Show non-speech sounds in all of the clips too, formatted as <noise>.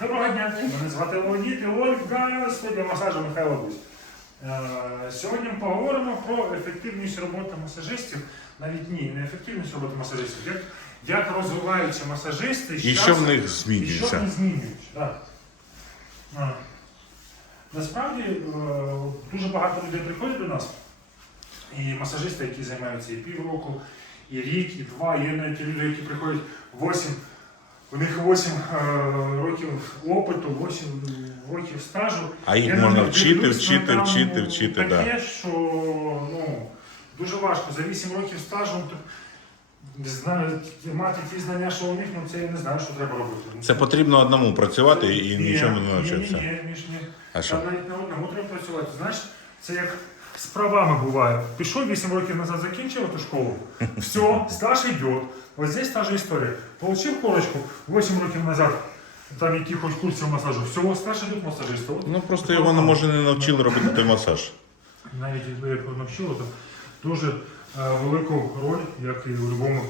Доброго дня, мене звати Леонід і Ольга, студія масажу Михайло Гусь. Е, Сьогодні ми поговоримо про ефективність роботи масажистів. Навіть ні, не ефективність роботи масажистів, як, як розвиваються масажисти І що в них і що змінюється? вони змінюють. Так. А. Насправді е, дуже багато людей приходять до нас, і масажисти, які займаються і півроку, і рік, і два. Є навіть люди, які приходять 8, у них 8 е, років опиту, 8 років стажу. А їх Я можна вчити, вчити, ну, вчити, вчити, Таке, да. що ну, дуже важко. За 8 років стажу знаю, мати ті знання, що у них, ну це я не знаю, що треба робити. Це потрібно одному працювати і Ні, нічому не Ні, навчитися. ні, ні, Міш, ні. А що? Навіть на одному треба працювати. Знаєш, це як з правами буває. Пішов 8 років назад, закінчив ту школу. Все, стаж йде. Ось здесь та же історія. Получив корочку 8 років назад, там якихось курсів масажу. Все, стаж йде масажиста. От Ну просто його не може не навчили робити той масаж. навіть якби як навчило, то дуже е, велику роль, як і у будь-якому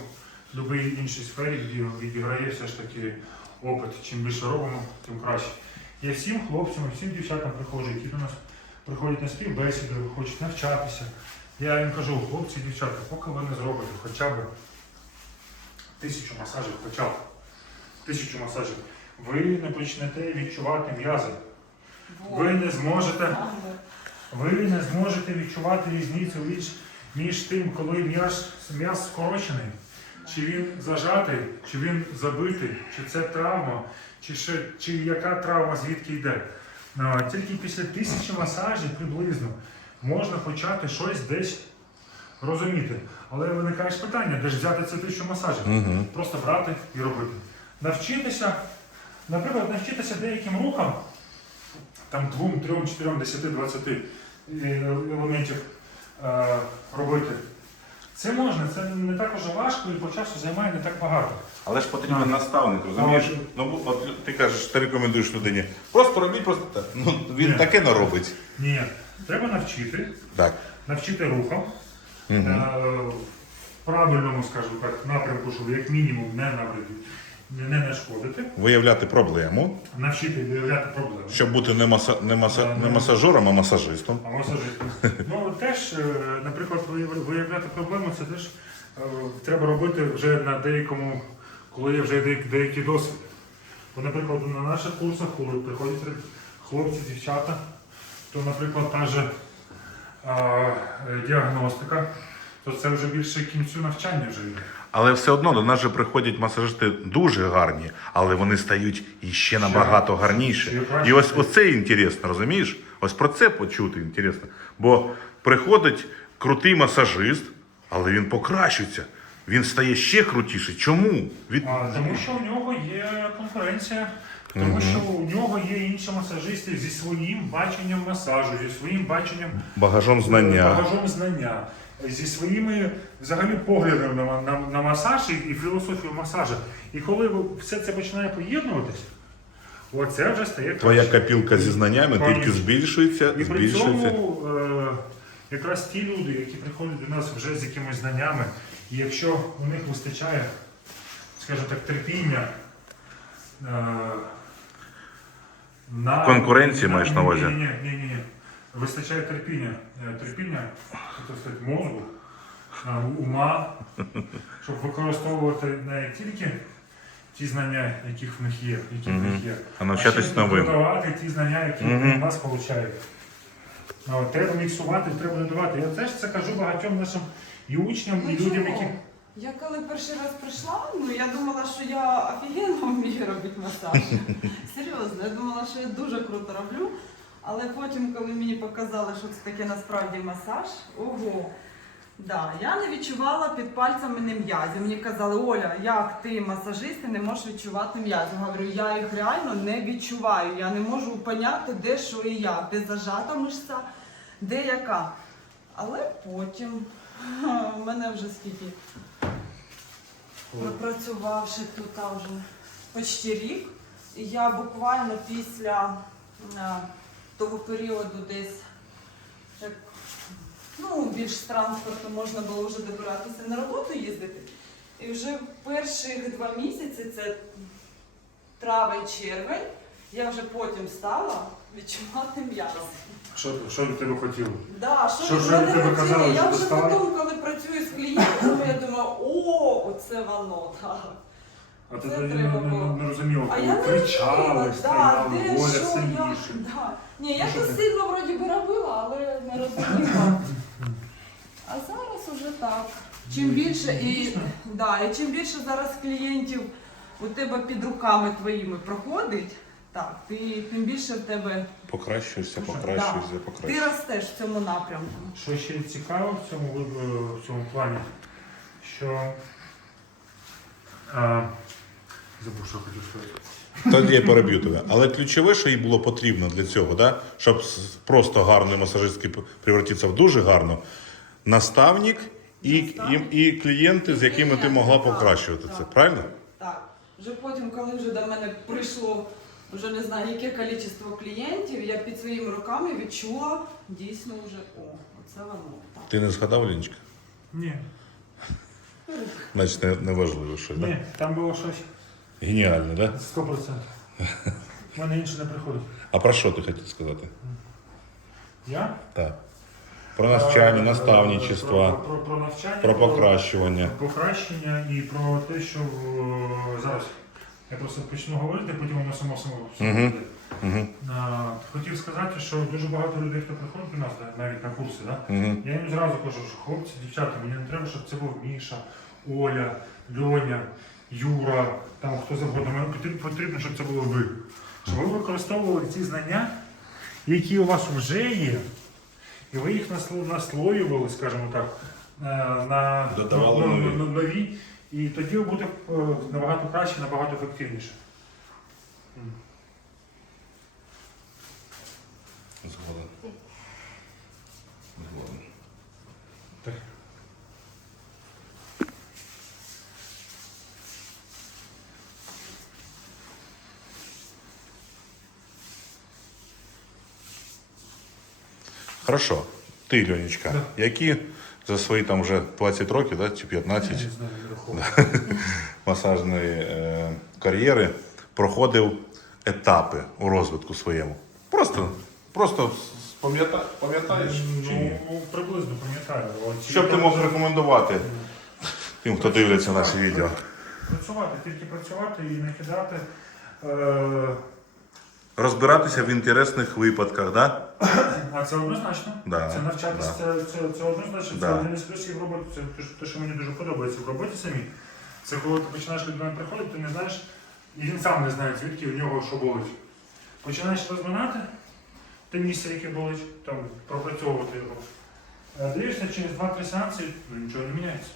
будь-якій іншій сфері, де відіграє все ж таки опит. Чим більше робимо, тим краще. Я всім хлопцям, всім дівчатам приходжу, які до нас приходять на співбесіду, хочуть навчатися. Я їм кажу, хлопці, дівчата, поки ви не зробите хоча б тисячу масажів, хоча б тисячу масажів, ви не почнете відчувати м'язи. Ви не зможете ви не зможете відчувати різницю між, між тим, коли м'яз, м'яз скорочений, чи він зажатий, чи він забитий, чи це травма, чи, ще, чи яка травма звідки йде. Тільки після тисячі масажів приблизно можна почати щось десь розуміти. Але виникає ж питання, де ж взяти це тисячу масажів? Угу. Просто брати і робити. Навчитися, наприклад, навчитися деяким рухам, там двом, трьом, чотирьом, десяти, двадцяти е, елементів е, робити. Це можна, це не так уже важко і по часу займає не так багато. Але ж потрібен наставник, розумієш? Ну от ти кажеш, ти рекомендуєш людині. Просто робіть, просто так. Ну він Ні. таке не робить. Ні, треба навчити, Так. навчити рухам. Угу. Е, правильному, скажімо так, напрямку, щоб як мінімум не навредити, не нашкодити, Виявляти проблему, навчити виявляти проблеми. щоб бути не, маса, не, маса, не масажером, а масажистом. А масажистом. Ну теж, е, наприклад, вияв- виявляти проблему, це теж е, треба робити вже на деякому, коли є вже деякий, деякий досвід. Бо, наприклад, на наших курсах, коли приходять хлопці, дівчата, то, наприклад, та же е, діагностика, то це вже більше кінцю навчання вже йде. Але все одно до нас же приходять масажисти дуже гарні, але вони стають іще набагато гарніші. І ось оце інтересно, розумієш? Ось про це почути інтересно. Бо приходить крутий масажист, але він покращується. Він стає ще крутіший. Чому? Від... А, тому що у нього є конкуренція, тому що у нього є інші масажисти зі своїм баченням масажу, зі своїм баченням Багажом знання. багажом знання, зі своїми взагалі поглядами на, на, на масаж і, і філософію масажу. І коли все це починає поєднуватися, оце вже стає Твоя краще. копілка зі знаннями Конечно. тільки збільшується, І при збільшується. цьому е, якраз ті люди, які приходять до нас вже з якимись знаннями, і якщо у них вистачає, скажімо так, терпіння. Е, на, Конкуренції маєш на увазі? Ні, ні, ні, ні, ні. Вистачає терпіння, е, терпіння, так сказати, мозку, е, ума, щоб використовувати не тільки ті знання, яких в них є, які в них є, А навчатись ще новим. додавати ті знання, які у нас виходять. Ну, треба міксувати, треба додавати. Я теж це кажу багатьом нашим і учням, і Ну, людям, які. Я коли перший раз прийшла, ну я думала, що я офігенно вмію робити масаж. <laughs> Серйозно, я думала, що я дуже круто роблю. Але потім, коли мені показали, що це таке насправді масаж, ого. Да, я не відчувала під пальцями не м'язів. Мені казали, Оля, як ти масажист, ти не можеш відчувати м'язи. Говорю, я їх реально не відчуваю. Я не можу поняти, де що і як, де зажата мишця, де яка. Але потім <laughs> в мене вже скільки Пропрацювавши тут вже почти рік, я буквально після того періоду десь як, ну, більш з транспорту можна було вже добиратися на роботу їздити. І вже перших два місяці, це травень-червень, я вже потім стала відчувати м'язи. Що, що від тебе хотіли? Да, що, Що ж мене тебе казали, Я що вже достали? потім, коли працюю з клієнтами, я думаю, о, оце воно, так. А ти Це тоді не, треба не, було. не розуміла, А коли я не кричали, розуміла, да, де, воля що, як, да. Ні, я Ну, що тут ти? сильно вроді би робила, але не розуміла. А зараз уже так. Чим більше і, да, і чим більше зараз клієнтів у тебе під руками твоїми проходить, так, ти, тим більше в тебе Покращуєшся, покращуєшся, ти покращуєшся. ростеш в цьому напрямку. Що ще цікаво в цьому, виб- в цьому плані, що а, забув, що хотів сказати. Тоді я переб'ю тебе. Але ключове, що їй було потрібно для цього, да? щоб з просто гарної масажистки превратитися в дуже гарну, наставник і, і, і клієнти, з якими ти могла Так, покращувати це. так. Правильно? Так. Вже потім, коли вже до мене прийшло вже не знаю, яке кількість клієнтів, я під своїми руками відчула дійсно вже о, оце воно. Так. Ти не згадав, Леночка? Ні, Значить, не, неважливо щось, ні, да? там було щось Геніально, да? 100%. У мене інше не приходить. А про що ти хотів сказати? Я? Так. Про навчання, Е, наставничество, Про, про, про навчання. про покращування. Про покращення і про те, що е, зараз я просто почну говорити, потім воно само само Мгм. Угу. А, Хотів сказати, що дуже багато людей, хто приходить до нас, навіть на курси, да? Угу. я їм зразу кажу, що хлопці, дівчата, мені не треба, щоб це був Міша, Оля, Льоня, Юра, там хто завгодно. Мені потрібно- потрібно, щоб це було ви. Щоб ви використовували ці знання, які у вас вже є, і ви їх насло- наслоювали, скажімо так, на, на, Додавали на- нові. на- нові, і тоді буде е, набагато краще, набагато ефективніше. Згоден. Згоден. Так. Хорошо. Ти, Льонечка, Да. які за свої там вже 20 років, да, чи 15 Я не знаю, <laughs> масажної е, кар'єри проходив етапи у розвитку своєму? Просто, просто пам'ята- пам'ятаєш чи ні? Ну, приблизно пам'ятаю. Що б ти мог рекомендувати тим, хто дивиться наші відео? Працювати, тільки працювати і не кидати. Е, Розбиратися в інтересних випадках, да? <coughs> а це однозначно. Да, Це навчатися, да. це, це, це однозначно. Да. Це один із плюсів роботи. Це те, що- мені дуже подобається в роботі самі. Це коли ти починаєш людина приходити, ти не знаєш, і він сам не знає, звідки в нього що болить. Починаєш розминати те місце, яке болить, там, пропрацьовувати його. Е, Дивишся, через 2-3 сеанси ну, нічого не міняється.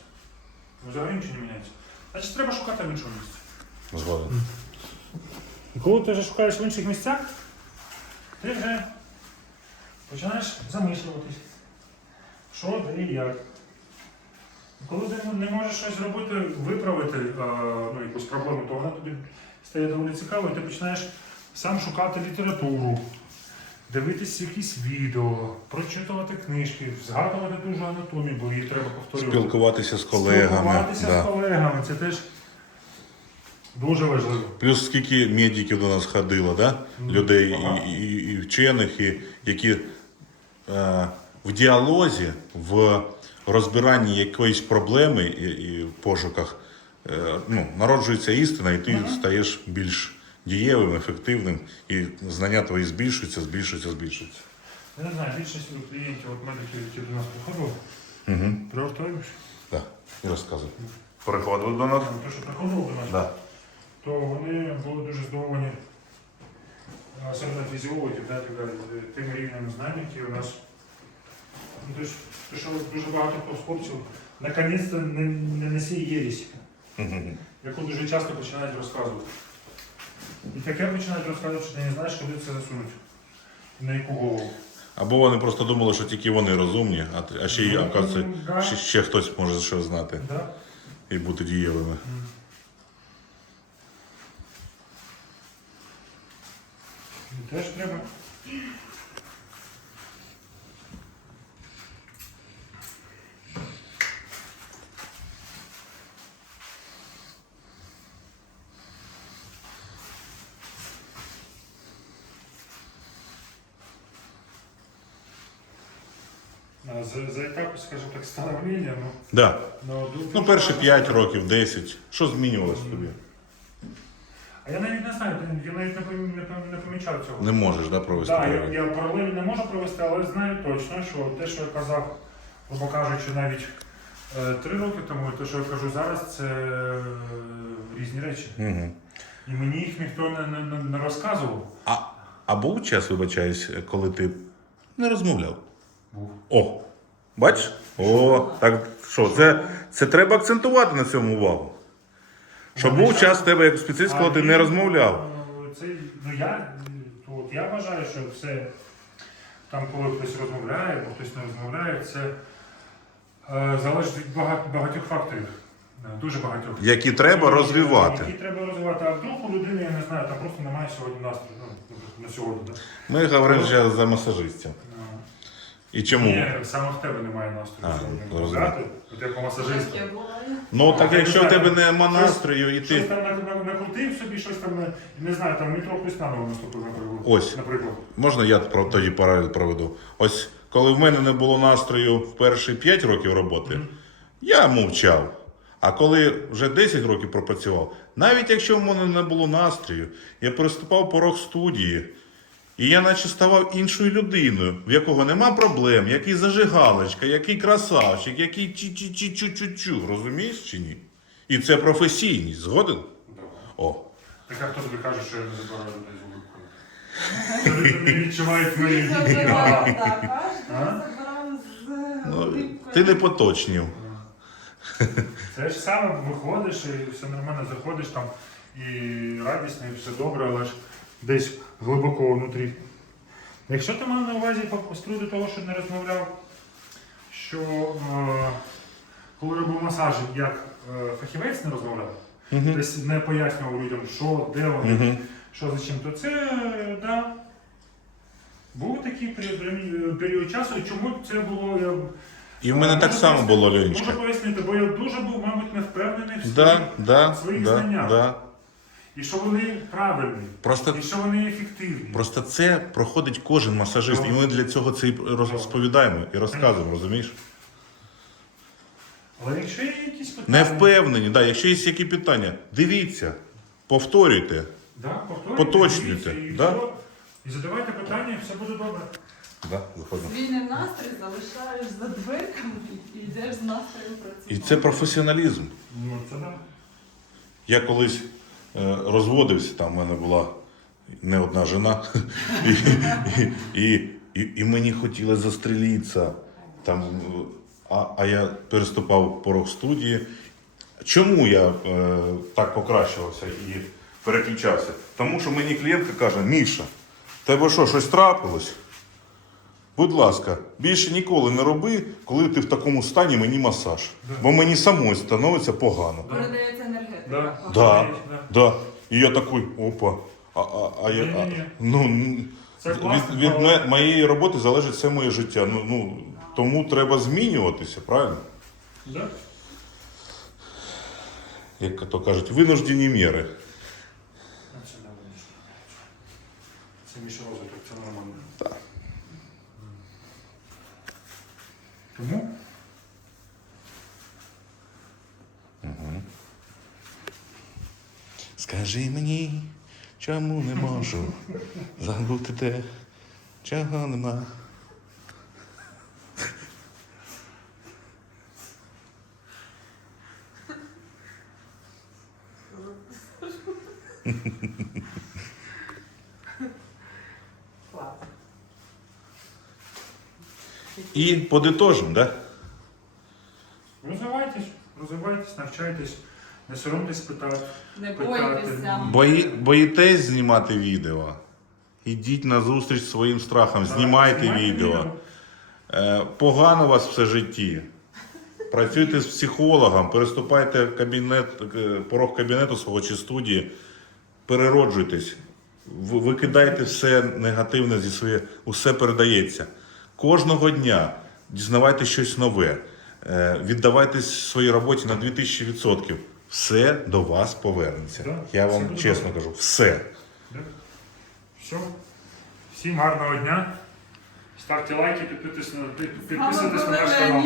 Взагалі нічого не міняється. Значить, треба шукати в іншому місці. Згоден. І коли ти вже шукаєш в інших місцях, ти вже починаєш замислюватись, що, де і як. І Коли ти не можеш щось зробити, виправити а, ну, якусь проблему, то вона тобі стає доволі цікавою, і ти починаєш сам шукати літературу, дивитись якісь відео, прочитувати книжки, згадувати ту ж анатомію, бо її треба повторювати. Спілкуватися з колегами. Спілкуватися Да. з колегами, це теж дуже важливо. Плюс скільки медиків до нас ходило, да? людей Ага. і, і, і вчених, і, які е, в діалозі, в розбиранні якоїсь проблеми і, і в пошуках е, ну, народжується істина, і ти стаєш більш дієвим, ефективним, і знання твої збільшуються, збільшуються, збільшуються. Я не знаю, більшість клієнтів, от медиків, які до нас приходили, Угу. приготуєш, Так, і розказуй. Приходили до нас? те, що приходили до нас, Да. То вони були дуже здивовані, особливо фізіологів, да, так далі, тим рівнем знань, які у нас. Ну, то що дуже багато хлопців наконець-то не, не несе єрість, яку дуже часто починають розказувати. І таке починають розказувати, що ти не знаєш, куди це засунуть. На яку голову. Або вони просто думали, що тільки вони розумні, а, а ще, й, Ну, оказується, да. ще, ще хтось може щось знати Да? і бути дієвими. Теж треба. За, за етапи, скажімо так, становлення, ну, Да. ну, Ну, перші 5 років, 10. Що змінювалось тобі? Помічав цього. Не можеш да, провести Так, я, паралель? я паралелі не можу провести, але знаю точно, що те, що я казав, грубо кажучи, навіть е, три роки тому, і те, що я кажу зараз, це е, різні речі. Угу. І мені їх ніхто не, не, не, не розказував. А, а був час, вибачаюсь, коли ти не розмовляв? Був. О! Бачиш? О, так що, це, це треба акцентувати на цьому увагу. Що був час в тебе як спеціаліст, коли ти не розмовляв. Це, ну я, то от я вважаю, що все там, коли хтось розмовляє, або хтось не розмовляє, це е, залежить від багать, багатьох факторів. Е, Дуже багатьох. Які треба розвивати. Які треба розвивати. А вдруг у людини, я не знаю, там просто немає сьогодні настрою. Ну, на сьогодні, так? Ми говоримо зараз за масажистів. І чому? Ні, саме в тебе немає настрою А, сьогодні. Розмовляти, от як у масажиста. Таке буває. Ну так якщо в тебе нема настрою і Щось ти. там на- на- накрутив собі, щось там, не, не знаю, там метро хтось наново наступив, наприклад. Ось. Наприклад. Можна я про- тоді паралель проведу? Ось коли в мене не було настрою в перші 5 років роботи, я мовчав. А коли вже 10 років пропрацював, навіть якщо в мене не було настрою, я переступав порог студії, і я наче ставав іншою людиною, в якого нема проблем, який зажигалочка, який красавчик, який чі-чі-чі-чу-чу-чу. Розумієш чи ні? І це професійність, згоден? О. Так а хто тобі каже, що я не забираю людей з улипкою? Люди відчувають мої забираю з Ну, ти не поточнів. Це ж саме виходиш і все нормально заходиш там і радісно, і все добре, але ж десь глибоко внутрі. Якщо ти мав на увазі з приводу того, що не розмовляв, що е, коли робив масаж, як е, фахівець не розмовляв, Мгм. десь не пояснював людям, що, де вони, Мгм. що за чим, то це е, да. Був такий період, період часу, і чому це було. Я, І в мене Можу так само пояснити? було, Ленечка. Можу пояснити, бо я дуже був, мабуть, не впевнений в Да, собі. да, своїх да, знаннях. да. І що вони правильні, Просто, і що вони ефективні. просто це проходить кожен масажист, і ми для цього це і розповідаємо і розказуємо, розумієш? Але якщо є якісь питання, Не впевнені, да, якщо є які питання, дивіться, повторюйте. да, повторюйте, Поточнюйте, дивіться, і, да? все. і задавайте питання, і все буде добре. Да, заходимо. Свій не настрій залишаєш за дверками і йдеш з настроєм працювати. І це професіоналізм. Ну, це да. Я колись розводився, там в мене була не одна жена, <laughs> і, і, і, і, мені хотілося застрілитися. Там, е, а, а я переступав порог студії. Чому я е, так покращувався і переключався? Тому що мені клієнтка каже: Міша, тебе що, щось трапилось? Будь ласка, більше ніколи не роби, коли ти в такому стані мені масаж. Бо мені самой становиться погано. Передається. Да. Да, Да. да. І я такий, опа. А, а, а я, а, Ні-ні-ні. ну, н- Це від, класно, від але- ме- моєї роботи залежить все моє життя. Ну, ну, тому треба змінюватися, правильно? Да? Як то кажуть, винуждені міри. Це не вирішно. Це між розвиток, це нормально. Так. Тому Скажи мені, чому не можу забути те, чого нема. І подитожимо, да? розвивайтесь, розвивайтесь, навчайтесь, не соромтесь питати. Не Питати. бойтеся. Бої, боїтесь знімати відео? Ідіть на зустріч своїм страхам, знімайте відео. Е, Погано у вас все житті. Працюйте з психологом, переступайте кабінет, е, порог кабінету свого чи студії, перероджуйтесь, Ви- викидайте все негативне зі своє, усе передається. Кожного дня дізнавайте щось нове, е, віддавайтесь своїй роботі на 2000%. Все до вас повернеться. Да, Я все вам чесно добре. кажу, все. Да? Все. Всім гарного дня. Ставте лайки, підписуйтесь на, підписуйтесь на наш канал.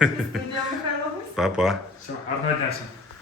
<laughs> Па-па. Все, гарного дня всім.